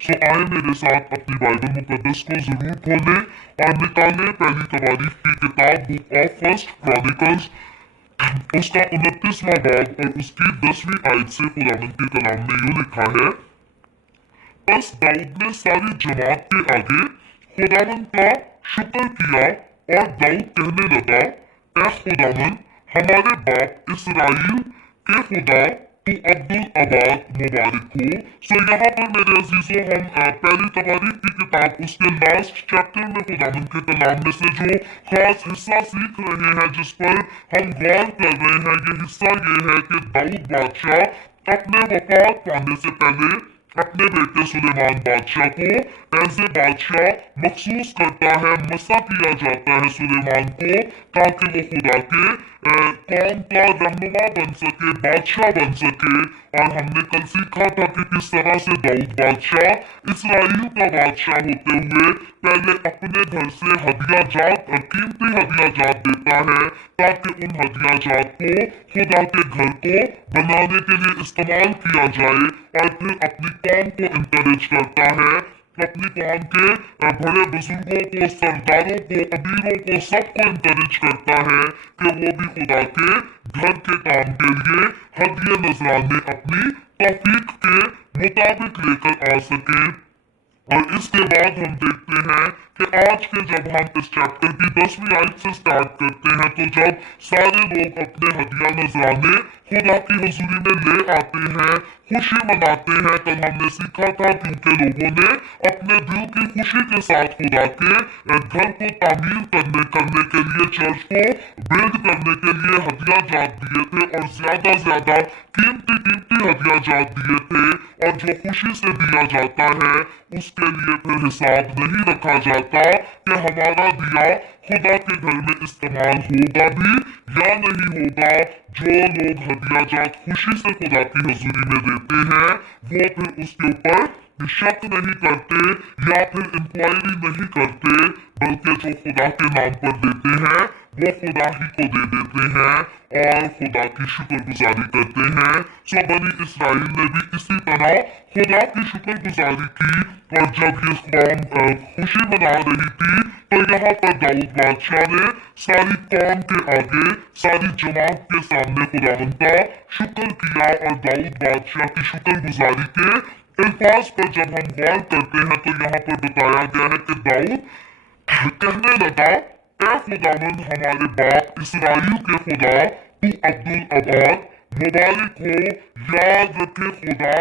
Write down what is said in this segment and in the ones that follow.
सो आए मेरे साथ अपनी बाइबल मुकद्दस को जरूर खोलें और निकालें पहली तवारीख की किताब बुक ऑफ फर्स्ट क्रॉनिकल्स, उसका 29वां बाब और उसकी 10वीं आयत से खुदावंद के कलाम में यूं लिखा है। बस दाऊद ने सारी जमात के आगे खुदावंद का शुक्र किया और दाऊद कहने लगा, ए खुदावंद, हमारे बाप इसराइल के खुदा, तू अब्दुल आबाद मुबारक हो। सो यहाँ पर मेरे अजीजों हम पहली तवारीख की किताब उसके लास्ट चैप्टर में खुदावंद के कलाम में से जो खास हिस्सा सीख रहे हैं, जिस पर हम गौर कर रहे हैं, ये हिस्सा ये है कि दाऊद बादशाह अपने वफात पाने से पहले अपने बेटे सुलेमान बादशाह को एज ए बादशाह मखसूस करता है, मसा किया जाता है सुलेमान को, ताकि वो खुदा के कौम का रहनुमा बन सके, बादशाह बन सके। और हमने कल सीखा था कि किस तरह से दाऊद बादशाह इसराइल का बादशाह होते हुए पहले अपने घर से हदिया जात कीमती हदिया जात देता है, ताकि उन हदिया जात को खुदा के घर को बनाने के लिए इस्तेमाल किया जाए, और फिर अपनी कौम को इंकरेज करता है, अपनी कौम के बड़े बुजुर्गों को, सरदारों को, अमीरों को, सबको इंकरेज करता है कि वो भी खुदा के घर के काम के लिए हदिया नजराने अपनी तौफीक के मुताबिक लेकर आ सके। और इसके बाद हम देखते हैं कि आज के जब हम इस चैप्टर की 10वीं आयत से स्टार्ट करते हैं, तो जब सारे लोग अपने हदिया नजराने खुदा की हुजूरी में ले आते हैं, खुशी मनाते हैं, तब हमने सीखा था क्योंकि लोगों ने अपने दिल की खुशी के साथ खुदा के घर को तामीर करने के लिए, चर्च को बिल्ड करने के लिए हदिया जात दिए थे, और ज्यादा कीमती हदिया जात दिए थे। और जो खुशी से दिया जाता है उसके लिए फिर हिसाब नहीं रखा जाता कि हमारा दिया खुदा के घर में इस्तेमाल होगा भी या नहीं होगा। जो लोग हदिया जात खुशी से खुदा की हजूरी में देते हैं, वो फिर उसके ऊपर शक नहीं करते या फिर इंक्वायरी नहीं करते, बल्कि जो खुदा के नाम पर देते हैं वो खुदा ही को दे देते हैं और खुदा की शुक्रगुजारी करते हैं। सो बनी इसराइल ने भी इसी तरह खुदा की शुक्रगुजारी की, और जब ये कौम खुशी मना रही थी, तो यहाँ पर दाऊद बादशाह ने सारी कौम के आगे, सारी जमात के सामने खुदावंद का शुक्र किया। और दाऊद बादशाह की शुक्रगुजारी के अल्फाज पर जब हम गौर करते हैं, तो यहाँ पर बताया गया है कि दाऊद कहने लगा, ए खुदावंद हमारे बाप इसराइल के खुदा, तू अब्दुल आबाद मुबारक हो। याद रखे, खुदा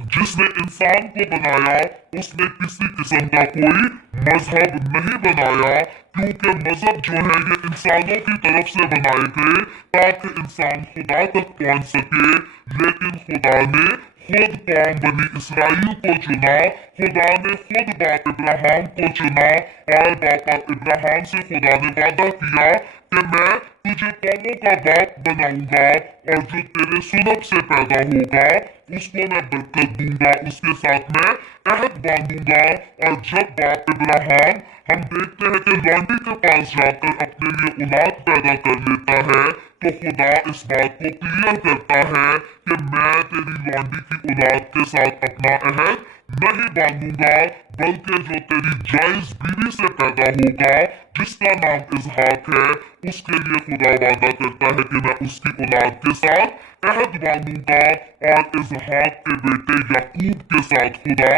जिसने इंसान को बनाया उसने किसी किस्म का कोई मजहब नहीं बनाया, क्योंकि मजहब जो है ये इंसानों की तरफ से बनाए गए ताकि इंसान खुदा तक पहुंच सके। लेकिन खुदा ने खुद कौम बनी इसराइल को चुना, खुदा ने खुद बाप इब्राहिम को चुना, और बाप इब्राहिम से खुदा ने वादा किया कि मैं तुझे कौमों का बाप बनाऊंगा, और जो तेरे सुलभ से पैदा होगा उसको मैं बरकत दूंगा, उसके साथ मैं अहद बांधूंगा। और जब बाप इब्राहिम, हम देखते हैं कि लॉन्डी के पास जाकर अपने लिए औलाद पैदा कर लेता है, तो खुदा इस बात को क्लियर करता है कि मैं तेरी लॉन्डी की औलाद के साथ अपना अहद नहीं बांधूंगा, बल्कि जो तेरी जायज बीवी से पैदा होगा, जिसका नाम इजहाक है, उसके लिए खुदा वादा करता है कि मैं उसकी औलाद के साथ अहद बांधूंगा। और इजहाक के बेटे याकूब के साथ खुदा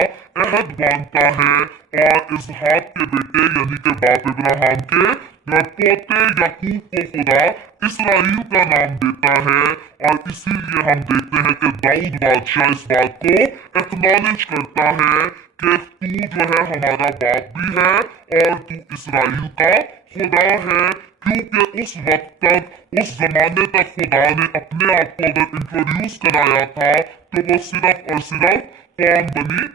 अहद बांधता है, और इजहाक के बेटे यानी कि बाप इब्राहिम के पोते याकूब को खुदा इसराइल का नाम देता है। और इसीलिए हम देखते हैं कि दाऊद बादशाह इस बात को एक्नॉलेज करता है कि तू जो है हमारा बाप भी है और तू इसराइल का खुदा है, क्योंकि उस वक्त तक, उस जमाने तक खुदा ने अपने आप को अगर इंट्रोड्यूस कराया था, तो वो सिर्फ और सिर्फ कौम बनी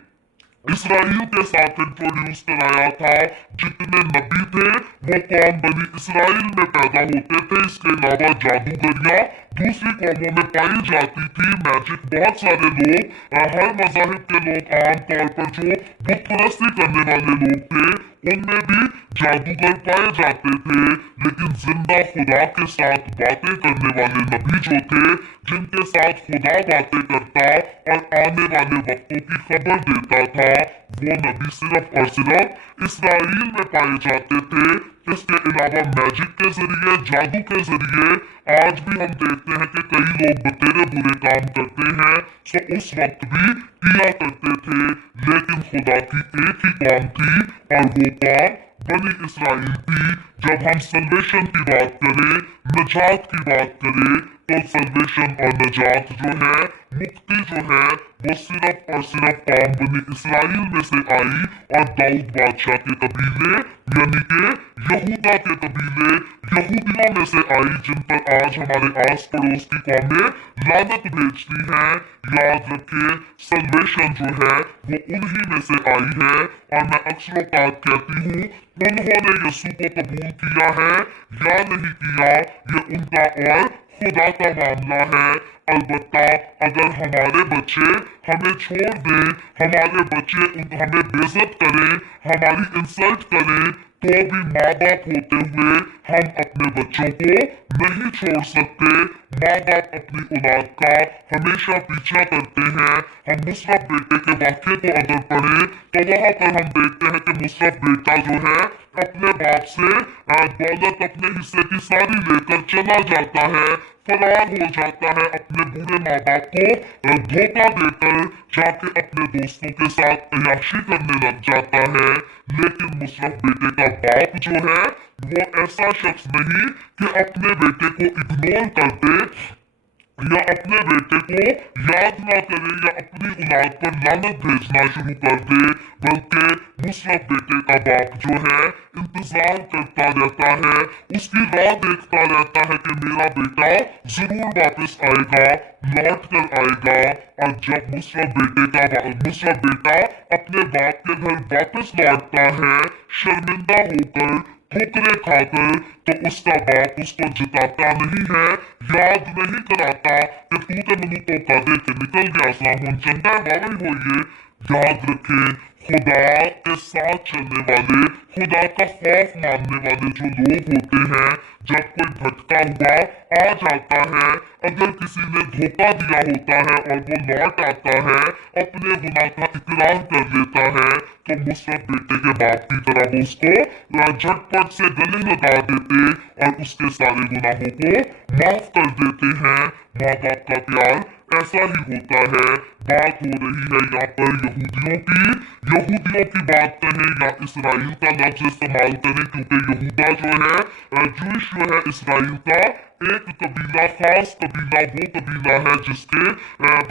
इसराइल के साथ इंट्रोड्यूस कराया था। जितने नबी थे वो कौम बनी इसराइल में पैदा होते थे। इसके अलावा जादूगरियां दूसरी कौमों में पाई जाती थी मैजिक। बहुत सारे लोग, हर मज़ाहिब के लोग, आमतौर पर जो बुत परस्ती करने वाले लोग थे उनमें भी जादूगर पाए जाते थे, लेकिन जिंदा खुदा के साथ बातें करने वाले नबी जो थे, जिनके साथ खुदा बातें करता और आने वाले वक्तों की खबर देता था, वो नबी सिर्फ और सिर्फ इसराइल में पाए जाते थे। इसके अलावा मैजिक के जरिए, जादू के जरिए आज भी हम देखते हैं कि कई लोग बतेरे बुरे काम करते हैं, सो उस वक्त भी किया करते थे। लेकिन खुदा की एक ही कौम थी और वो कौम बनी इसराइल थी। जब हम सल्वेशन की बात करें, नजात की बात करें, तो सल्वेशन और नजात जो है, मुक्ति जो है, वो सिर्फ और सिर्फ कौम बनी इसराइल में से आई और दाऊद बादशाह के कबीले यानी कि यहूदा के कबीले, यहूदियों में से आई, जिन पर आज हमारे आस पड़ोस की कौमें लानत भेजती हैं। याद रखें, सल्वेशन जो है वो उन्हीं में से आई है। और मैं अक्सर औकात कहती हूँ, उन्होंने यीशु को कबूल किया है या नहीं किया, ये उनका और खुदा का मामला है। अलबत्ता अगर हमारे बच्चे हमें छोड़ दें, हमारे बच्चे हमें बेइज्जत करें, हमारी इंसल्ट करें, तो भी माँ बाप होते हुए हम अपने बच्चों को नहीं छोड़ सकते। माँ बाप अपनी औलाद का हमेशा पीछा करते हैं। हम मुशर्रफ बेटे के वाक्य को अगर पढ़ें तो वहाँ पर हम देखते हैं कि मुशर्रफ बेटा जो है अपने बाप से दौलत, अपने हिस्से की सारी लेकर चला जाता है, फरार हो जाता है, अपने बुरे माँ बाप को धोखा देकर जाके अपने दोस्तों के साथ अय्याशी करने लग जाता है। लेकिन मुशर्रफ बेटे का बाप जो है वो ऐसा शख्स नहीं कि अपने बेटे को इग्नोर कर दे या अपने बेटे को याद ना करे या अपनी औलाद पर लानत भेजना शुरू कर दे, बल्कि मुशर्रफ बेटे का बाप जो है इंतजार करता रहता है, उसकी राह देखता रहता है कि मेरा बेटा जरूर वापस आएगा, लौट कर आएगा। और जब मुशर्रफ बेटा अपने बाप के घर वापस लौटता है शर्मिंदा होकर, ठोकरें खाकर, तो उसका बाप उसको जिताता नहीं है, याद नहीं कराता कि तू तो मैनू धोखा दे के निकल गया सा, हुण चंगा वाले होइए। याद रखें, खुदा के साथ चलने वाले, खुदा का खौफ मानने वाले जो लोग होते हैं, जब कोई भटका हुआ आ जाता है, अगर किसी ने धोखा दिया होता है और वो लौट आता है, अपने गुनाह का इकरार कर लेता है, तो मुशर्रफ बेटे के बाप की तरह वो उसको झटपट से गले लगा देते और उसके सारे गुनाहों को माफ कर देते हैं। माँ बाप का प्यार ऐसा ही होता है। बात हो रही है यहाँ पर यहूदियों की बात करें या इसराइल का लफ्ज इस्तेमाल करें, क्योंकि यहूदा जो है, जूश जो है, इसराइल का एक कबीला, खास कबीला, वो कबीला है जिसके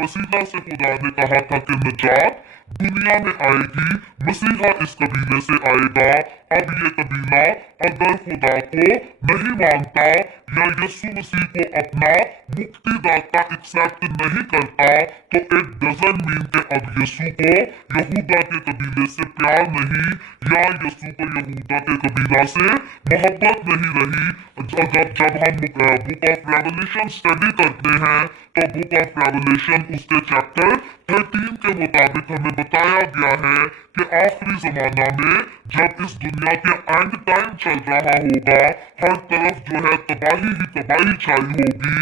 वसीला से खुदा ने कहा था कि निजात दुनिया में आएगी, मसीहा इस कबीले से आएगा। अब ये कबीला अगर खुदा को नहीं मानता या यीशु मसीह को अपना मुक्तिदाता एक्सेप्ट नहीं करता, तो इट डजंट मीन कि अब यीशु को यहूदा के कबीले से प्यार नहीं या यीशु को यहूदा के कबीला से मोहब्बत नहीं रही। जब हम बुक ऑफ रेवलेशन स्टडी करते हैं तो बुक ऑफ रेवलेशन उसके चैप्टर 13 के मुताबिक हमें बताया गया है कि आखिरी जमाना में जब इस दुनिया के एंड टाइम चल रहा होगा, हर तरफ जो है तबाही ही तबाही छाई होगी,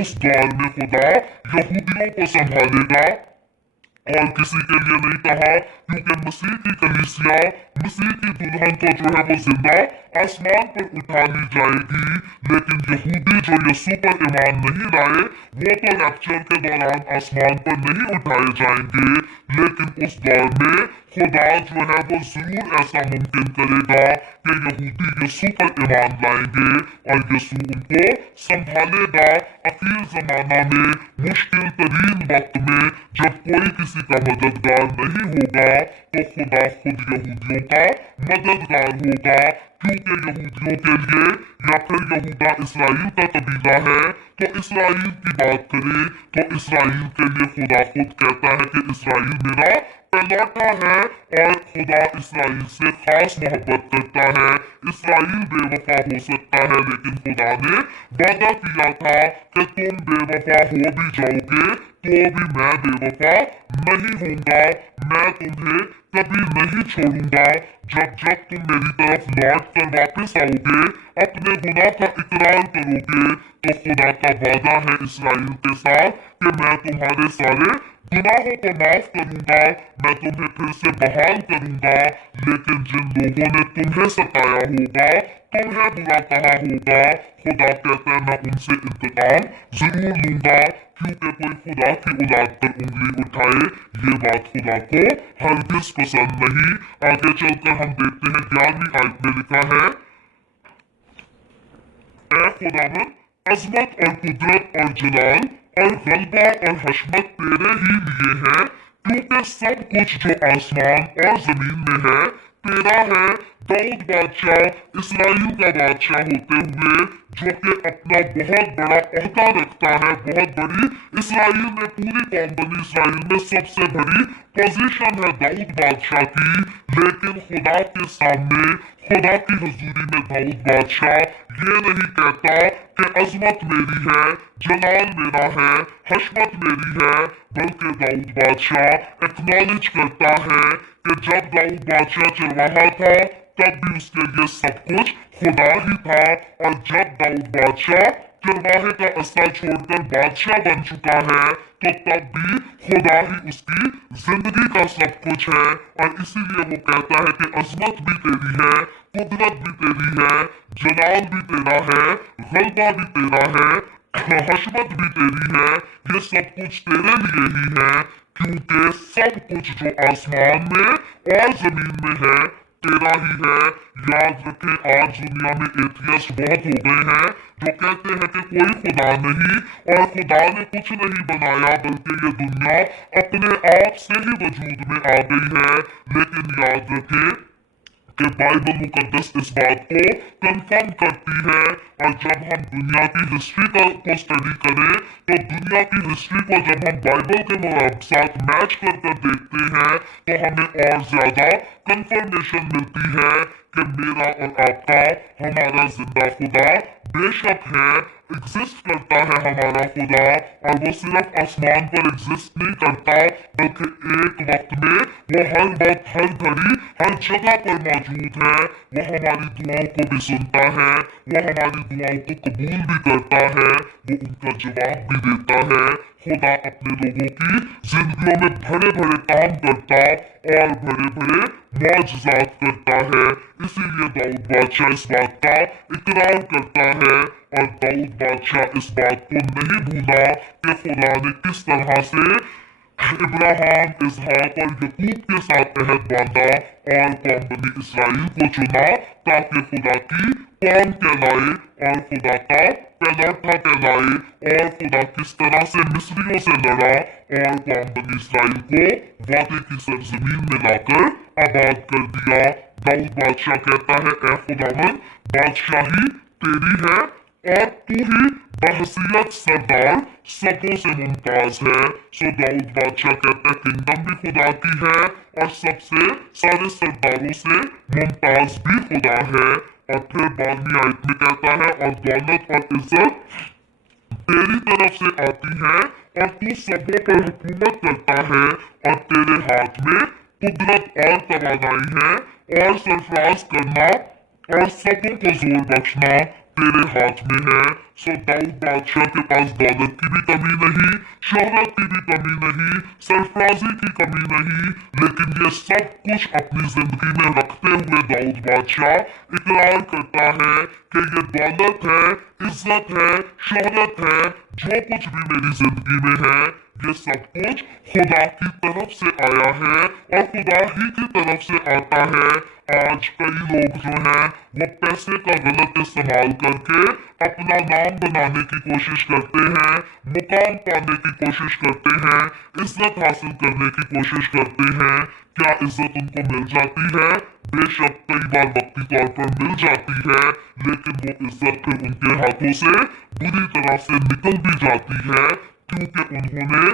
उस दौर में खुदा यहूदियों को संभालेगा और किसी के लिए नहीं कहा, क्योंकि मसीह की कलीसिया, मसीह की दुल्हन को जो है वो जिंदा आसमान पर उठा ली जाएगी। लेकिन यहूदी जो यीशु पर ईमान नहीं लाए, वो तो रैप्चर के दौरान आसमान पर नहीं उठाए जाएंगे। लेकिन उस दौर में खुदा जो है वो जरूर ऐसा मुमकिन करेगा कि यहूदी यीशु पर ईमान लाएंगे और यीशु उनको संभालेगा। आखिर जमाना में, मुश्किल तरीन वक्त में, जब कोई किसी का मददगार नहीं होगा, तो खुदा खुद यहूदियों का मददगार होगा, क्योंकि यहूदियों के लिए या फिर यहूदा इसराइल का कबीला है। तो इसराइल की बात करें तो इसराइल के लिए खुदा खुद कहता है कि इसराइल मेरा लौटा है और खुदा इसराइल से खास मोहब्बत करता है। इसराइल बेवफा हो सकता है लेकिन खुदा ने वादा किया था कि तुम बेवफा हो भी जाओगे तो भी मैं बेवफा नहीं होऊंगा, मैं तुम्हें कभी नहीं छोड़ूंगा। जब जब तुम मेरी तरफ लौट कर वापस आओगे, अपने गुनाह का इकरार करोगे, तो खुदा का वादा है इसराइल के साथ कि मैं तुम्हारे सारे गुनाहों को माफ करूंगा, मैं तुम्हें फिर से बहाल करूंगा। लेकिन जिन लोगों ने तुम्हें सताया होगा, तुम्हें बुरा कहा होगा, खुदा कहता है मैं उनसे इंतकाम जरूर लूंगा, क्योंकि कोई खुदा की औलाद पर उंगली उठाए ये बात खुदा को हरगिज पसंद नहीं। आगे चलकर हम देखते हैं 11वीं आयत में लिखा है, ऐ खुदावन, अजमत और कुदरत और जलाल और गलबा और हशमत तेरे ही लिए है, क्योंकि सब कुछ जो आसमान और जमीन में है तेरा है। दाऊद बादशाह इसराइल का बादशाह होते हुए जो कि अपना बहुत बड़ा ओहदा रखता है, बहुत बड़ी इसराइल में, पूरी कौम बनी इसराइल में सबसे बड़ी पोजीशन है दाऊद बादशाह की, लेकिन खुदा के सामने, खुदा की हजूरी में दाऊद बादशाह ये नहीं कहता कि अजमत मेरी है, जलाल मेरा है, हशमत मेरी है, बल्कि दाऊद बादशाह एक्नॉलेज करता है कि जब दाऊद बादशाह चल रहा था तब भी उसके लिए सब कुछ खुदा ही था, और जब दाऊद बादशाह चरवाहे का अस्ता छोड़कर बादशाह बन चुका है तो तब भी खुदा ही उसकी जिंदगी का सब कुछ है। और इसीलिए वो कहता है कि अजमत भी तेरी है, कुदरत भी तेरी है, जलाल भी तेरा है, गलबा भी तेरा है, हशमत भी तेरी है, ये सब कुछ तेरे लिए ही है, क्योंकि सब कुछ जो आसमान में और जमीन में है तेरा ही है। याद रखें, आज दुनिया में एथियस्ट बहुत हो गए हैं जो कहते हैं कि कोई खुदा नहीं और खुदा ने कुछ नहीं बनाया, बल्कि ये दुनिया अपने आप से ही वजूद में आ गई है। लेकिन याद रखें कि बाइबल मुकद्दस इस बात को कंफर्म करती है, और जब हम दुनिया की हिस्ट्री को स्टडी करें तो दुनिया की हिस्ट्री को जब हम बाइबल के साथ मैच कर देखते हैं तो हमें और ज्यादा कंफर्मेशन मिलती है कि मेरा और आपका, हमारा जिंदा खुदा बेशक है, एग्जिस्ट करता है हमारा खुदा, और वो सिर्फ आसमान पर एग्जिस्ट नहीं करता बल्कि एक वक्त में वो हर वक्त, हर घड़ी, हर जगह पर मौजूद है। वो हमारी दुआओं को भी सुनता है, वो हमारी दुआओं को कबूल भी करता है, वो उनका जवाब भी देता है। खुदा अपने लोगों की जिंदगियों में बड़े बड़े काम करता और बड़े बड़े मौजज़ात करता है। इसीलिए दाऊद बादशाह इस बात का इकरार करता है, और दाऊद बादशाह इस बात को नहीं भूला कि खुदा ने किस तरह से इब्राहिम, इसहाक और यकूब के साथ अहद बांधा और कौम बनी इसराइल को चुना ताकि खुदा की कौम कहलाए और खुदा का पैलौठा कहलाए, और खुदा किस तरह से मिस्रियों से लड़ा और कौम बनी इसराइल को वादे की सरजमीन में लाकर आबाद कर दिया। दाऊद बादशाह कहता है, ऐ खुदावन, बादशाही तेरी है और तू ही बहसियत सरदार सबों से मुमताज है। सो दाऊद बादशाह कहता है किंगडम भी खुदा की है और सबसे सारे सरदारों से मुमताज भी खुदा है। और फिर 12वीं आयत में कहता है, और दौलत और इज्जत तेरी तरफ से आती है और तू सबों पर हुकूमत करता है, और तेरे हाथ में कुदरत और तवानाई है, और सरफराज करना और सबों को जोर बख्शना तेरे हाथ में है। सो दाऊद बादशाह के पास दौलत की भी कमी नहीं, शोहरत की भी कमी नहीं, सरफराजी की कमी नहीं, लेकिन ये सब कुछ अपनी जिंदगी में रखते हुए दाऊद बादशाह इकरार करता है कि ये दौलत है, इज्जत है, शोहरत है, जो कुछ भी मेरी जिंदगी में है, ये सब कुछ खुदा की तरफ से आया है और खुदा ही की तरफ से आता है। आज कई लोग जो हैं वो पैसे का गलत इस्तेमाल करके अपना नाम बनाने की कोशिश करते हैं, मुकाम पाने की कोशिश करते हैं, इज्जत हासिल करने की कोशिश करते हैं। क्या इज्जत उनको मिल जाती है? बेशक कई बार वक्ती तौर पर मिल जाती है, लेकिन वो इज्जत फिर उनके हाथों से बुरी तरह से निकल भी जाती है, क्योंकि उन्होंने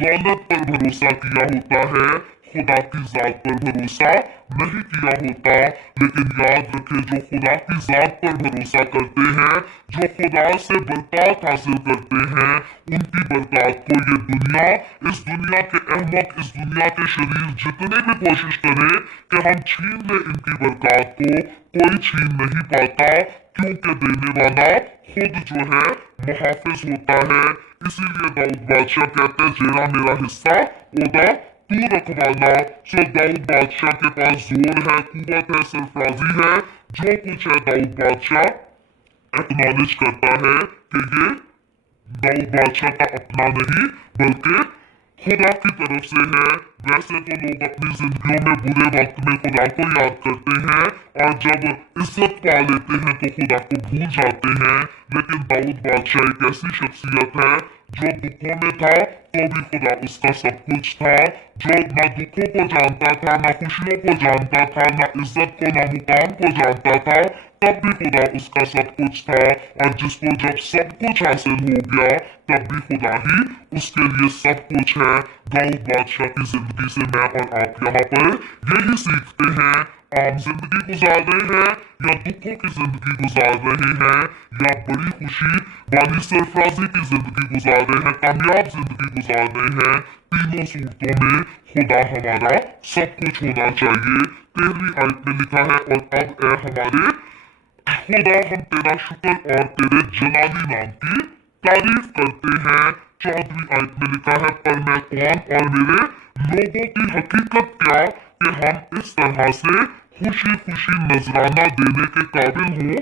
दौलत पर भरोसा किया होता है, खुदा की ज़ात पर भरोसा नहीं किया होता। लेकिन याद रखें, जो खुदा की ज़ात पर भरोसा करते हैं, जो खुदा से बरकत हासिल करते हैं, उनकी बरकत को ये दुनिया, इस दुनिया के अहमक, इस दुनिया के शरीर जितने भी कोशिश करें कि हम छीन लें इनकी बरकत को, कोई छीन नहीं पाता, क्योंकि देने वाला खुद जो है मुहाफिज होता है। इसीलिए दाऊद बादशाह कहते हैं, जेड़ा मेरा हिस्सा ओदा तू रखवाला। सो दाऊद बादशाह के पास जोर है, कुवत है, सरफराजी है, जो कुछ है दाऊद बादशाह एक्नॉलेज करता है कि ये दाऊद बादशाह का अपना नहीं बल्कि खुदा की तरफ से है। वैसे तो लोग अपनी जिंदगियों में बुरे वक्त में खुदा को याद करते हैं और जब इज्जत पा लेते हैं तो खुदा को भूल जाते हैं। लेकिन दाऊद बादशाह एक ऐसी शख्सियत है जो दुखों में था तो भी खुदा उसका सब कुछ था, जो ना दुखों को जानता था, ना खुशियों को जानता था, ना इज्जत को, ना मुकाम को जानता था, तब भी खुदा उसका सब कुछ था। और जिसको जब सब कुछ हासिल हो गया तब भी खुदा ही उसके लिए सब कुछ है। दाऊद बादशाह की जिंदगी से मैं और आप यहाँ पर यही सीखते हैं। आम जिंदगी गुजार रहे हैं या दुखों की जिंदगी गुजार रहे हैं या बड़ी खुशी वाली सरफराजी की जिंदगी गुजार रहे हैं, कामयाब जिंदगी गुजार रहे हैं, तीनों सूरतों में खुदा हमारा सब कुछ होना चाहिए। 13वीं आयत में लिखा है, और अब ए हमारे खुदा, हम तेरा शुक्र और तेरे जलाली नाम की तारीफ करते हैं। 14वीं आयत में लिखा है, पर मैं कौन और मेरे लोगों की हकीकत क्या कि हम इस तरह से खुशी खुशी नजराना देने के काबिल हों,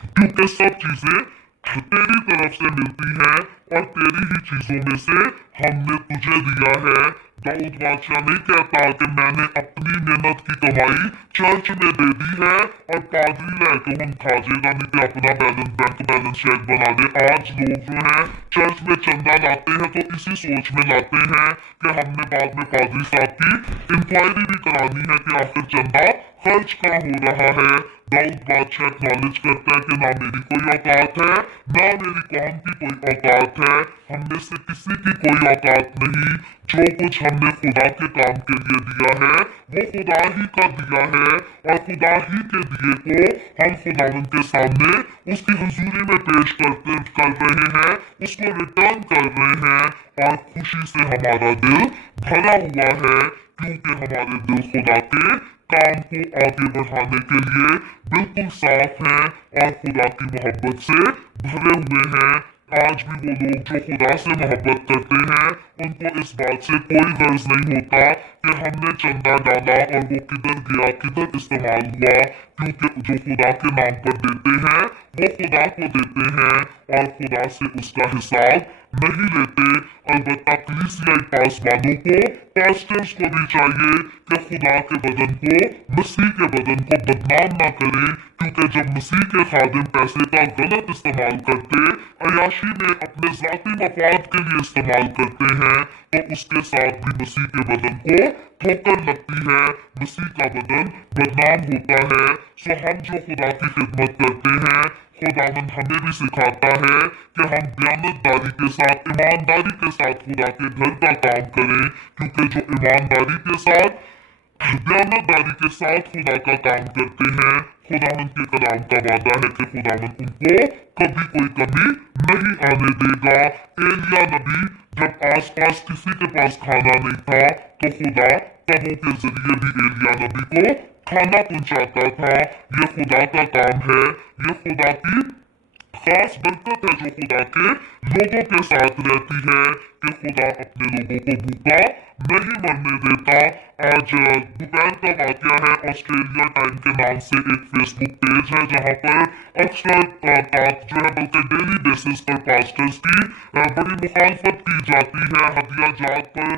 क्योंकि सब चीजें तेरी तरफ से मिलती हैं और तेरी ही चीजों में से हमने तुझे दिया है। दाऊद बादशाह नहीं कहता कि मैंने अपनी मेहनत की कमाई चर्च में दे दी है और पादरी लेके हम खाजेगा नहीं कि अपना बैंक बैलेंस चेक बना दे। आज लोग जो हैं चर्च में चंदा लाते हैं तो इसी सोच में लाते हैं कि हमने बाद में पादरी साहब की इंक्वायरी भी करानी है कि आखिर चंदा खर्च कहाँ हो रहा है। दाऊद बादशाह एक्नॉलेज करता है कि ना मेरी कोई औकात है, ना मेरी कौम की कोई औकात है, हमने से किसी की कोई औकात नहीं। जो कुछ हमने खुदा के काम के लिए दिया है वो खुदा ही का दिया है, और खुदा ही के दिए को हम खुदावन के सामने उसकी हुजूरी में पेश कर रहे हैं, उसको रिटर्न कर रहे हैं, और खुशी से हमारा दिल भरा हुआ है, क्योंकि हमारे दिल खुदा के काम को आगे बढ़ाने के लिए बिल्कुल साफ हैं और खुदा की मोहब्बत से भरे हुए हैं। आज भी वो लोग जो खुदा से मोहब्बत करते हैं उनको इस बात से कोई गर्ज नहीं होता कि हमने चंदा डाला और वो किधर गया, किधर इस्तेमाल हुआ, क्योंकि जो खुदा के नाम पर देते हैं वो खुदा को देते हैं और खुदा से उसका हिसाब नहीं लेते। अलबत्ता कलीसियाई पासवानों को, पास्टर्स को भी चाहिए कि खुदा के बदन को, मसीह के बदन को बदनाम ना करें, क्योंकि जब मसीह के खादिम पैसे का गलत इस्तेमाल करते, अयाशी में अपने जाती मफाद के लिए इस्तेमाल करते हैं, तो उसके साथ भी मसीह के बदन को ठोकर लगती है, मसीह का बदन बदनाम होता है। सो हम जो खुदा की खिदमत करते हैं, खुदावंद हमें भी सिखाता है कि हम दयानतदारी के साथ, ईमानदारी के साथ खुदा के घर का काम करें, क्योंकि जो ईमानदारी के साथ, दयानतदारी के साथ खुदा का काम करते हैं, खुदावंद के कलाम का वादा है कि खुदावंद उनको कभी कोई कमी नहीं आने देगा। एलिया नबी जब आसपास किसी के पास खाना नहीं था तो खुदा तबों के जरिए भी एलिया नबी को खाना पहुंचाता था। ये खुदा का काम है, ये खुदा की खास बरकत है जो खुदा के लोगों के साथ रहती है कि खुदा अपने लोगों को भूखा नहीं मरने देता। आज दोपहर का वाकया है, ऑस्ट्रेलिया टाइम के नाम से एक फेसबुक पेज है जहां पर अक्सर जो है बल्कि डेली बेसिस पर पास्टर्स की बड़ी मुखालफत की जाती है। हदिया जात पर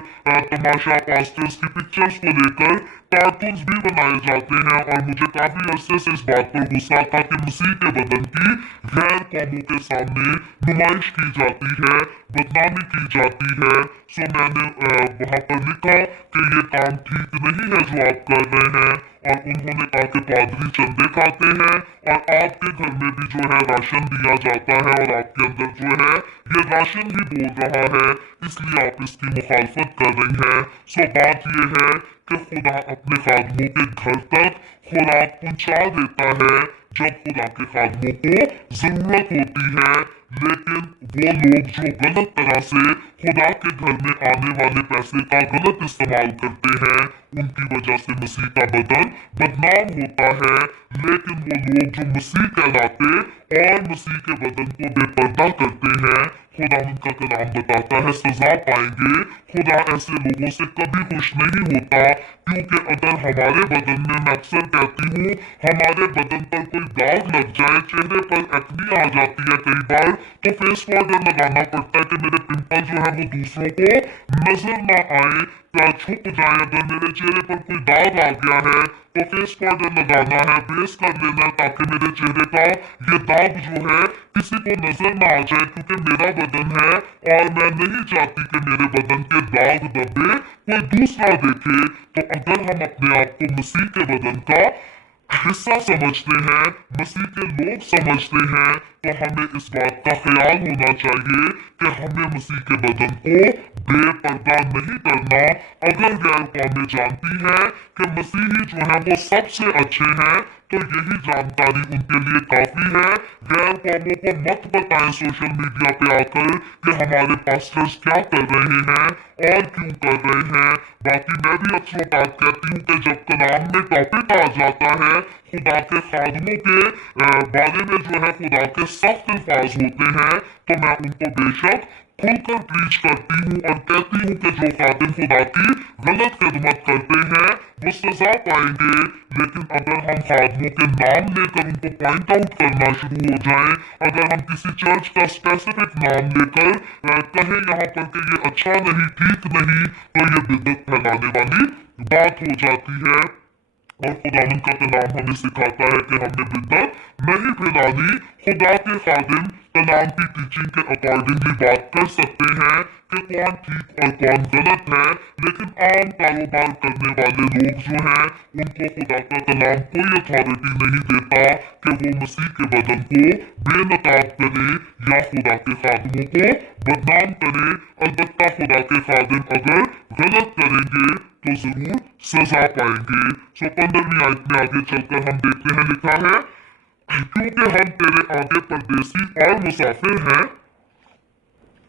तमाशा पास्टर्स की पिक्चर्स को लेकर कार्टून्स भी बनाए जाते हैं, और मुझे काफी अरसे से इस बात पर गुस्सा था कि मसीह के बदन की गैर कौमों के सामने नुमाइश की जाती है, बदनामी की जाती जाती है। सो मैंने वहां पर लिखा कि ये काम ठीक नहीं है जो आप कर रहे हैं, और उन्होंने कहा कि पादरी चंदे खाते हैं और आपके घर में भी जो है राशन दिया जाता है और आपके अंदर जो है ये राशन ही बोल रहा है, इसलिए आप इसकी मुखालफत कर रही हैं। सो बात ये है कि खुदा अपने खादमों के घर तक खुराक पहुंचा देता है जब खुदा के खादमों को जरूरत होती है, लेकिन वो लोग जो गलत तरह से खुदा के घर में आने वाले पैसे का गलत इस्तेमाल करते हैं, उनकी वजह से मसीह का बदन बदनाम होता है। लेकिन वो लोग जो मसीह कहलाते और मसीह के बदन को बेपर्दा करते हैं, खुदा उनका कलाम बताता है सजा पाएंगे। खुदा ऐसे लोगों से कभी खुश नहीं होता, क्योंकि अगर हमारे बदन में, मैं अक्सर कहती हूँ, हमारे बदन पर कोई दाग लग जाए, चेहरे पर एक्ने आ जाती है कई बार, तो फेस पाउडर लगाना पड़ता है कि मेरे पिंपल जो है वो दूसरों को नजर ना आए, क्या छुप जाए। अगर मेरे चेहरे पर कोई दाग आ गया है तो फेस पाउडर लगाना है, बेस कर लेना है, ताकि मेरे चेहरे का ये दाग जो है किसी को नजर ना आ जाए, क्योंकि मेरा बदन है और मैं नहीं चाहती कि मेरे बदन के दाग धब्बे कोई दूसरा देखे। तो अगर हम अपने आप को मसीह के बदन का हिस्सा समझते हैं, मसीह के लोग समझते हैं, तो हमें इस बात का ख्याल होना चाहिए कि हमें मसीह के बदन को बेपर्दा नहीं करना। अगर गैर कौमें जानती है कि मसीही जो है वो सबसे अच्छे हैं, तो यही जानकारी उनके लिए काफी है। गैर कौमों को मत बताएं सोशल मीडिया पे आकर कि हमारे पास्टर्स क्या कर रहे हैं और क्यों कर रहे हैं। बाकी मैं भी अक्सर बात कहती हूँ कि जब कलाम में टॉपिक आ जाता है खुदा के खादमों के बारे में, जो है खुदा के सख्त अल्फाज होते हैं, तो मैं उनको बेशक खुलकर प्रीच करती हूँ और कहती हूँ कि जो खादिम खुदा की गलत खिदमत करते हैं वो सजा पाएंगे। लेकिन अगर हम खादमों के नाम लेकर उनको पॉइंट आउट करना शुरू हो जाएं, अगर हम किसी चर्च का स्पेसिफिक नाम लेकर कहें यहाँ पर कि ये अच्छा नहीं, ठीक नहीं, तो ये बिदअत फैलाने वाली बात हो जाती है। और खुदावन का कलाम हमें सिखाता है कि हमने बिदअत नहीं फैलानी। खुदा के खादिम कलाम की टीचिंग के अकॉर्डिंगली बात कर सकते हैं कि कौन ठीक और कौन गलत है, लेकिन आम कारोबार करने वाले लोग जो हैं उनको खुदा का कलाम कोई अथॉरिटी नहीं देता कि वो मसीह के बदन को बेनकाब करे या खुदा के खादिमों को बदनाम करे। अलबत्ता खुदा के खादिम अगर गलत करेंगे तो जरूर सजा पाएंगे। सो 15वीं आयत में आगे चलकर हम देखते हैं, लिखा है क्योंकि हम तेरे आगे परदेसी और मुसाफिर हैं,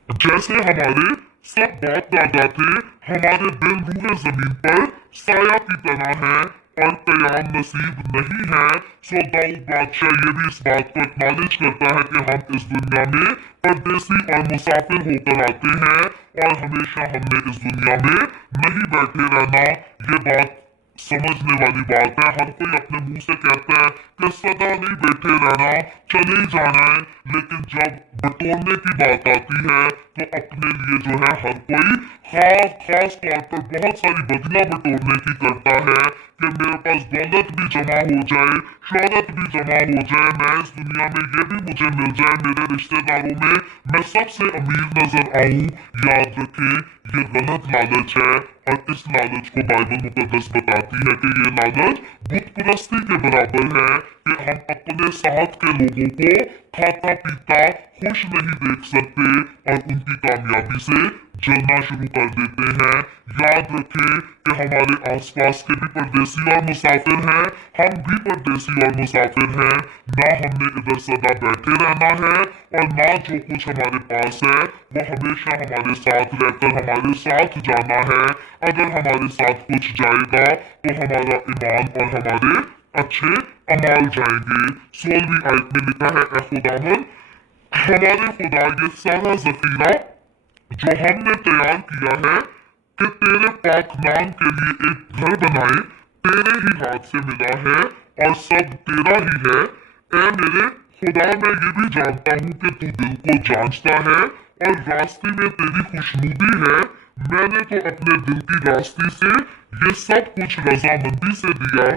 जैसे हमारे सब बाप दादा थे, हमारे दिल रूहे जमीन पर साया की तरह है और कयाम नसीब नहीं है। सो दाऊद बादशाह ये भी इस बात को एक्नॉलेज करता है कि हम इस दुनिया में परदेसी और मुसाफिर होकर आते हैं और हमेशा हमने इस दुनिया में नहीं बैठे रहना। ये बात समझने वाली बात है। हर कोई अपने मुंह से कहता है कि सदा नहीं बैठे रहना, चले ही जाना है, लेकिन जब बटोरने की बात आती है तो अपने लिए जो है हर कोई खास तौर पर बहुत सारी बदला बटोरने की करता है कि मेरे पास दौलत भी जमा हो जाए, शोहरत भी जमा हो जाए, मैं इस दुनिया में ये भी मुझे मिल जाए, मेरे रिश्तेदारों में मैं सबसे अमीर नजर आऊं। याद रखें ये गलत लालच है और इस लालच को बाइबल मुकद्दस बताती है कि ये लालच बुत परस्ती के बराबर है कि हम अपने साथ के लोगों को खाता पीता खुश नहीं देख सकते और उनकी कामयाबी से जलना शुरू कर देते हैं। याद रखें कि हमारे आसपास के भी परदेसी और मुसाफिर हैं, हम भी परदेसी और मुसाफिर हैं। ना हमने इधर सदा बैठे रहना है और ना जो कुछ हमारे पास है वो हमेशा हमारे साथ रहकर हमारे साथ जाना है। अगर हमारे साथ कुछ जाएगा तो हमारा ईमान और हमारे अच्छे अमाल जाएंगे। 16वीं आयत में लिखा है, ए खुदावन हमारे खुदा ये सारा जखीरा जो हमने तैयार किया है कि तेरे पाक नाम के लिए एक घर बनाए, तेरे ही हाथ से मिला है और सब तेरा ही है। ऐ मेरे खुदा मैं ये भी जानता हूँ कि तू दिल को जांचता है और रास्ते में तेरी खुशनुदी है। मैंने तो अपने दिल की रास्ते से ये सब कुछ रजामंदी से दिया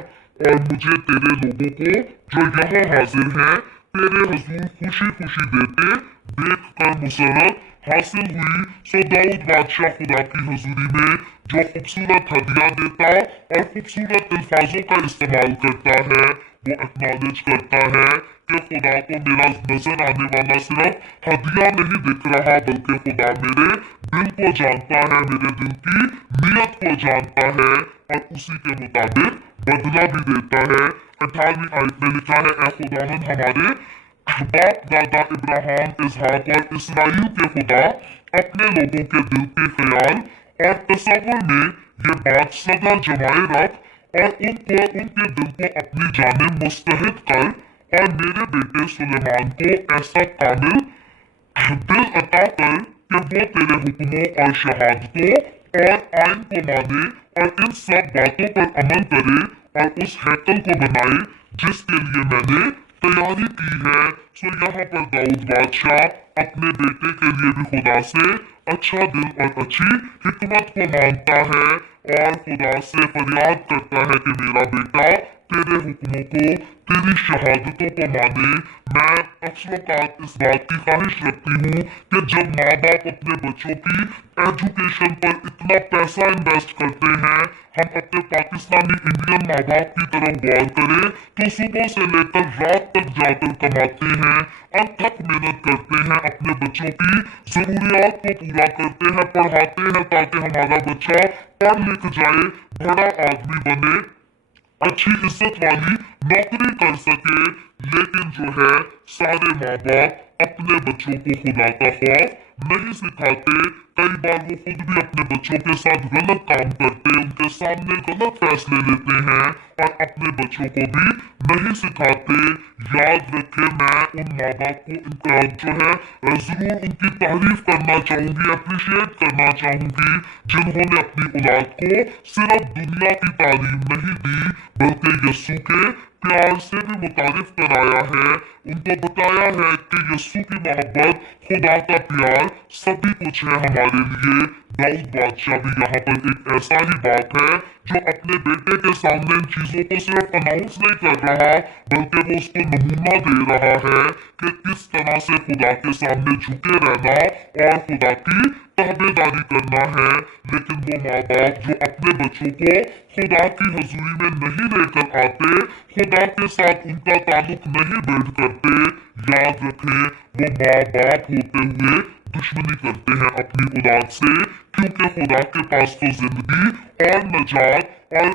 और मुझे तेरे लोगों को जो यहाँ हाजिर हैं तेरे हजूर खुशी खुशी देते देख कर मुसरत हासिल हुई सो दाऊद बादशाह खुदा की हजूरी में जो खूबसूरत हदिया देता और खूबसूरत अल्फाजों का इस्तेमाल करता है, वो एक्नॉलेज करता है कि खुदा को मेरा नजर आने वाला सिर्फ हदिया नहीं दिख रहा, बल्कि खुदा मेरे दिल को जानता है, मेरे दिल की नीयत को जानता है और उसी के मुताबिक बदला भी देता है। 18वीं आयत में लिखा है, ए खुदावन हमारे बाप दादा इब्राहिम इसहाक और इसराइल के खुदा, अपने लोगों के दिल के ख्याल और तसव्वुर में ये बात सदा जमाए रख और उनको उनके दिल को अपनी जानिब मुस्तहिद कर और मेरे बेटे सुलेमान को ऐसा कामिल दिल अता कर कि वो तेरे हुक्मों और शहादतों और आइन को माने और इन सब बातों पर अमल करे और उस हैकल को बनाए जिसके लिए मैंने तैयारी की है। सो यहाँ पर दाऊद बादशाह अपने बेटे के लिए भी खुदा से अच्छा दिल और अच्छी हिकमत को मांगता है और खुदा से फरियाद करता है कि मेरा बेटा तेरे हुक्मों को, तेरी शहादतों को माने। मैं अक्सर इस बात की ख्वाहिश रखती हूँ कि जब माँ बाप अपने बच्चों की एजुकेशन पर इतना पैसा इन्वेस्ट करते हैं, हम अपने पाकिस्तानी इंडियन माँ बाप की तरफ गौर करें तो सुबह से लेकर रात तक जाकर कमाते हैं, अथक मेहनत करते हैं, अपने बच्चों की जरूरियात को पूरा करते हैं, पढ़ाते हैं ताकि हमारा बच्चा पढ़ लिख जाए, बड़ा आदमी बने, अच्छी इज्जत वाली नौकरी कर सके। लेकिन जो है सारे माँ बाप अपने बच्चों को खुदा का खौफ नहीं सिखाते। कई बार वो खुद भी अपने बच्चों के साथ गलत काम करते, उनके सामने गलत फैसले लेते हैं और अपने बच्चों को भी नहीं सिखाते। याद रखें, मैं उन माँ बाप को इनका जो है जरूर उनकी तारीफ करना चाहूंगी, अप्रिशिएट करना चाहूंगी, जिन्होंने अपनी औलाद को सिर्फ दुनिया की तालीम नहीं दी बल्कि यस्सु के प्यार से भी मुतारिफ कराया है, उनको बताया है कि यस्सु की मोहब्बत, खुदा का प्यार सभी कुछ है हमारे लिए। दाऊद बादशाह भी यहाँ पर एक ऐसा ही बाप है जो अपने बेटे के सामने इन चीजों को सिर्फ अनाउंस नहीं कर रहा बल्कि वो उसको नमूना दे रहा है कि किस तरह से खुदा के सामने झुके रहना और खुदा की ताबेदारी करना है। लेकिन वो माँ बाप जो अपने बच्चों को खुदा की हजूरी में नहीं लेकर आते, खुदा के साथ उनका ताल्लुक नहीं बिल्ड करते, याद रखें वो माँ बाप होते हुए दुश्मनी करते हैं अपनी औलाद से, क्योंकि खुदा के पास तो जिंदगी और नजात और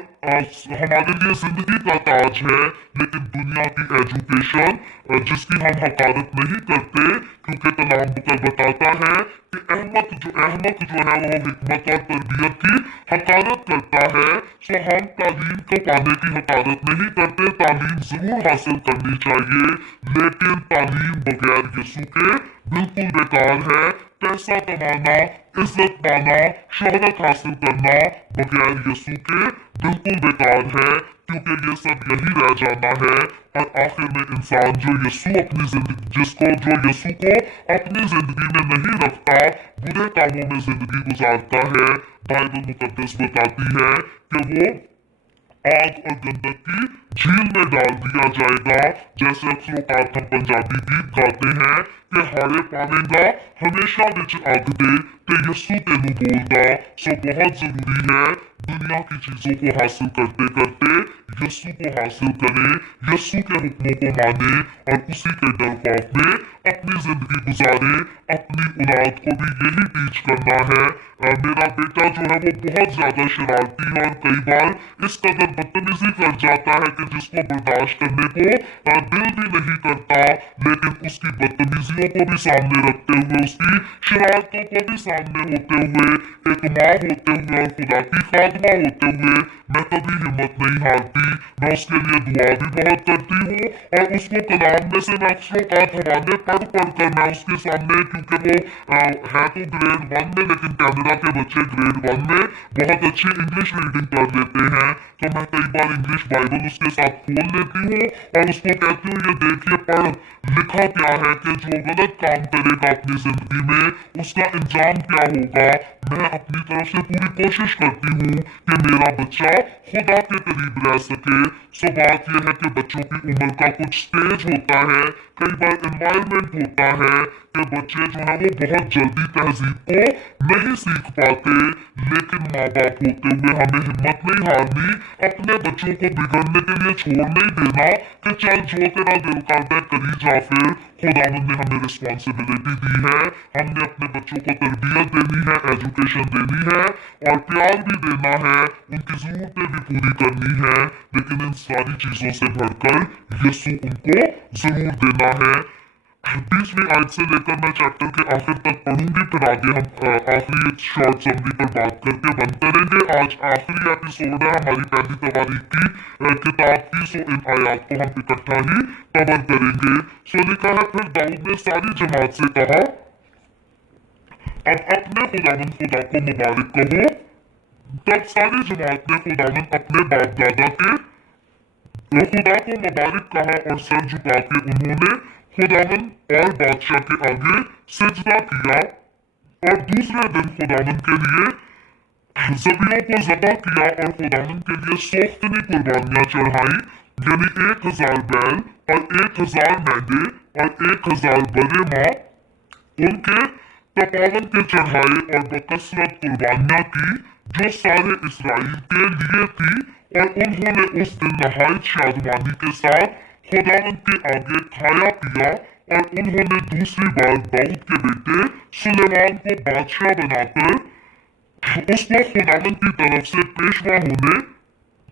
हमारे लिए जिंदगी का ताज है। लेकिन दुनिया की एजुकेशन जिसकी हम हकारत नहीं करते, क्योंकि कलाम बुकर बताता है कि अहमक जो है वो हिकमत और तरबियत की हकारत करता है। सो हम तालीम को पाने की हकारत नहीं करते, तालीम जरूर हासिल करनी चाहिए, लेकिन तालीम बगैर यीशु के बिल्कुल बेकार है। पैसा कमाना, इज्जत पाना, शोहरत हासिल करना बगैर यीशु के बिल्कुल बेकार है, क्योंकि ये सब यही रह जाना है। और आखिर में इंसान जो यीशु अपनी जिंदगी जो यीशु को अपनी जिंदगी में नहीं रखता, बुरे कामों में जिंदगी गुजारता है, बाइबल मुकद्दस बताती है कि वो आग और गंधक की झील में डाल दिया जाएगा। जैसे अक्सर हम पंजाबी गीत गाते हैं कि हारे पावेगा हमेशा विच अग दे ते यस्सु तेनू बोलदा। सो बहुत जरूरी है दुनिया की चीजों को हासिल करते करते यस्सु को हासिल करें, यस्सु के हुक्मों को माने और उसी के डर खौफ में अपनी जिंदगी गुजारे। अपनी औलाद को भी यही टीच करना है। मेरा बेटा जो है वो बहुत ज्यादा शरारती है और कई बार इस कदर बदतमीजी कर जाता है कि जिसको बर्दाश्त करने को दिल भी नहीं करता, लेकिन उसकी बदतमीजियों को भी सामने रखते हुए, उसकी शरारतों को भी सामने होते हुए, एक माँ होते हुए और खुदा की खादमा होते हुए मैं कभी हिम्मत नहीं हारती। मैं उसके लिए दुआ भी बहुत करती हूँ और उसको कलाम में से मैं अक्सर हवाले पढ़ कर मैं उसके सामने, क्योंकि वो है तो ग्रेड 1 में लेकिन कैनेडा बादशाह के बच्चे ग्रेड 1 में बहुत अच्छी इंग्लिश रीडिंग कर लेते हैं, तो मैं कई बार इंग्लिश बाइबल उसके साथ खोल लेती हूँ और उसको कहती हूँ ये देखिए पढ़, लिखा क्या है कि जो गलत काम करेगा अपनी जिंदगी में उसका इंजाम क्या होगा। मैं अपनी तरफ से पूरी कोशिश करती हूँ कि मेरा बच्चा खुदा के करीब रह सके। सो बात यह है कि बच्चों की उम्र का कुछ स्टेज होता है, कई बार एनवायरनमेंट होता है कि बच्चे जो है वो बहुत जल्दी तहजीब को नहीं सीख पाते, लेकिन माँ बाप होते हुए हमें हिम्मत नहीं हारनी, अपने बच्चों को बिगड़ने के लिए छोड़ नहीं देना कि चल जो तेरा दिल करता है करी जा। फिर खुदावंद ने हमें रिस्पॉन्सिबिलिटी दी है, हमने अपने बच्चों को तरबियत देनी है, एजुकेशन देनी है और प्यार भी देना है, उनकी जरूरतें भी पूरी करनी है, लेकिन इन सारी चीजों से बढ़कर यीशु उनको जरूर देना है। 20वीं आयत से लेकर मैं चैप्टर के आखिर तक पढ़ूंगी, फिर आगे हम आखिरी एक शॉर्ट समरी पर बात करके बंद करेंगे। आज आखिरी एपिसोड है हमारी पहली तवारीख की किताब की, सो इन आयत को हम इकट्ठा ही कवर करेंगे। सो लिखा है, फिर दाऊद ने सारी जमात से कहा, अब अपने खुदावंद खुदा को मुबारक कहो। तब सारी जमात ने खुदावंद अपने बाप दादा के खुदा को मुबारक कहा और सर झुका के उन्होंने खुदावंद और बादशाह के आगे सजदा किया। और दूसरे दिन खुदावंद के लिए ज़बियों को ज़बह किया और खुदावंद के लिए सोख्तनी कुर्बानियां चढ़ाई, यानी 1000 बैल और 1000 मेंढे और 1000 बड़े माँ। उनके तपावन के चढ़ाए और बकसरत कुर्बानियां की जो सारे इसराइल के लिए थी, और उन्होंने उस दिन नहायत शादमानी के साथ खुदावंद के आगे खाया पिया। और उन्होंने दूसरी बार दाऊद के बेटे सुलेमान को बादशाह बनाकर उसको खुदावंद की तरफ से पेशवा होने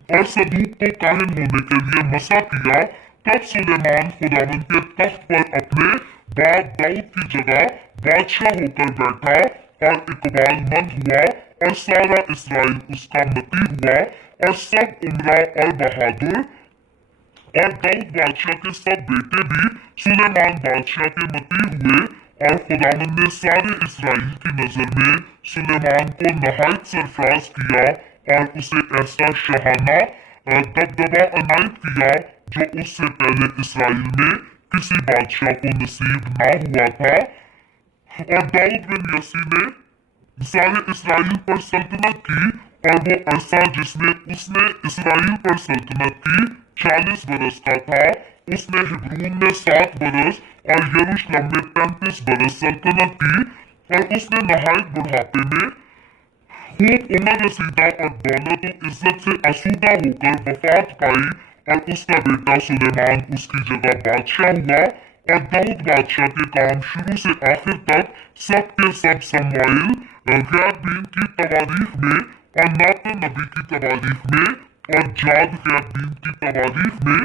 और सदूक को काहिन होने के लिए मसा किया। तब सुलेमान खुदावंद के तख्त पर अपने बाप दाऊद की जगह बादशाह होकर बैठा और इकबालमंद हुआ, और सारा इसराइल उसका मती हुआ, और सब उमरा और बहादुर। और दाऊद बादशाह के सब बेटे भी सुलेमान बादशाह के मती हुए, और खुदावंद ने सारे इसराइल की नजर में सुलेमान को नहायत सरफराज किया और उसे ऐसा शहाना दबदबा अनायत किया जो उससे पहले इसराइल में किसी बादशाह को नसीब ना हुआ था। और दाऊद बिन यसी ने सारे इसराइल पर सल्तनत की, और वो अरसा जिसमें उसने इसराइल पर सल्तनत की 40 बरस का था। उसने हिब्रून में 7 बरस और यरूशलेम में 35 बरस सल्तनत की, और उसने नहायत बुढ़ापे में खूब उम्र रसीदा और दौलत और इज्जत से आसूदा होकर वफात पाई, और उसका बेटा सुलेमान उसकी जगह बादशाह हुआ। और दाऊद बादशाह के काम शुरू से आखिर तक सब के सब शमूएल गैबीन की तवारीख में और नातन नबी की तवारीख में और जाद गैबीन की तवारीख में,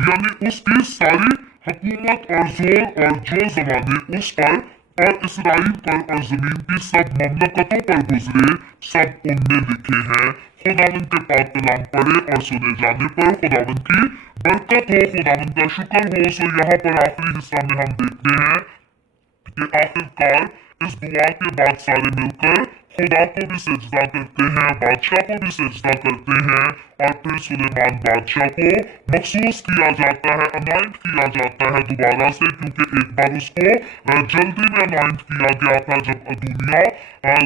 यानी उसकी सारी हुकूमत और जोर और जो जमाने उस पर और इसराइल पर और जमीन की सब ममलकतों पर गुजरे, सब उनमें लिखे हैं। खुदावंद के पाक कलाम पढ़े और सुने जाने पर खुदावंद की बरकत हो, खुदावंद का शुक्र हो। सो यहाँ पर आखिरी हिस्सा में हम देखते हैं कि आखिरकार इस दुआ के बाद सारे मिलकर खुदा को भी सजदा करते हैं, बादशाह को भी सजदा करते हैं, और फिर सुलेमान बादशाह को मखसूस किया जाता है, अनाइंट किया जाता है दोबारा से, क्योंकि एक बार उसको जल्दी में अनाइंट किया गया था जब दुनिया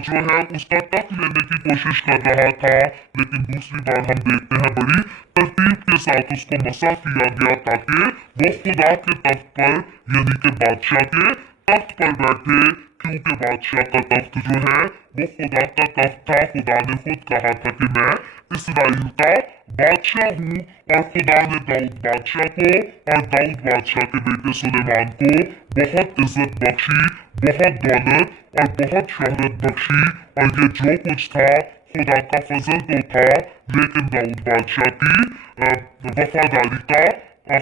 जो है उसका तख्त लेने की कोशिश कर रहा था, लेकिन दूसरी बार हम देखते हैं बड़ी तरतीब के साथ उसको मसा किया गया ताकि वो खुदा के तख्त पर यानी कि बादशाह के तख्त पर बैठे, क्योंकि बादशाह का तख्त जो है वो खुदा का तख्त था। खुदा ने खुद कहा था कि मैं इसराइल का बादशाह हूँ, और खुदा ने दाऊद बादशाह को और दाऊद बादशाह के बेटे सुलेमान को बहुत इज्जत बख्शी, बहुत दौलत और बहुत शोहरत बख्शी, और ये जो कुछ था खुदा का फजल तो था, लेकिन दाऊद बादशाह की वफादारी का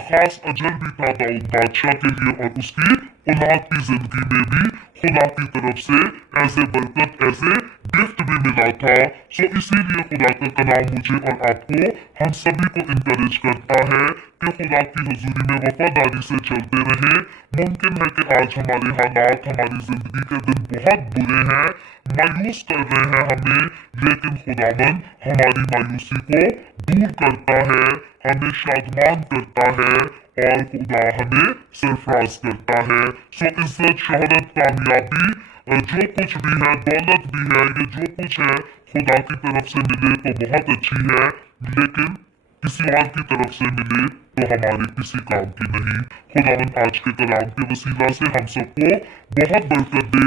खास अजर भी था दाऊद बादशाह के लिए और उसकी औलाद की जिंदगी में भी खुदा की तरफ से ऐसे बरकत, ऐसे गिफ्ट भी मिला था। सो इसीलिए खुदा का कलाम मुझे और आपको, हम सभी को इनकरेज करता है कि खुदा की हुजूरी में वफादारी से चलते रहे। मुमकिन है कि आज हमारे हालात, हमारी जिंदगी के दिन बहुत बुरे हैं, मायूस कर रहे हैं हमें, लेकिन खुदावन हमारी मायूसी को दूर करता है, हमें शादमान करता है और खुदा हमें सरफराज करता है। सो इज्जत, शोहरत, कामयाबी, जो कुछ भी है, दौलत भी है, ये जो कुछ है खुदा की तरफ से मिले तो बहुत अच्छी है, लेकिन किसी और की तरफ से मिले तो हमारे किसी काम की नहीं। खुदावन आज के कलाम के वसीला से हम सबको बहुत बरकत दे।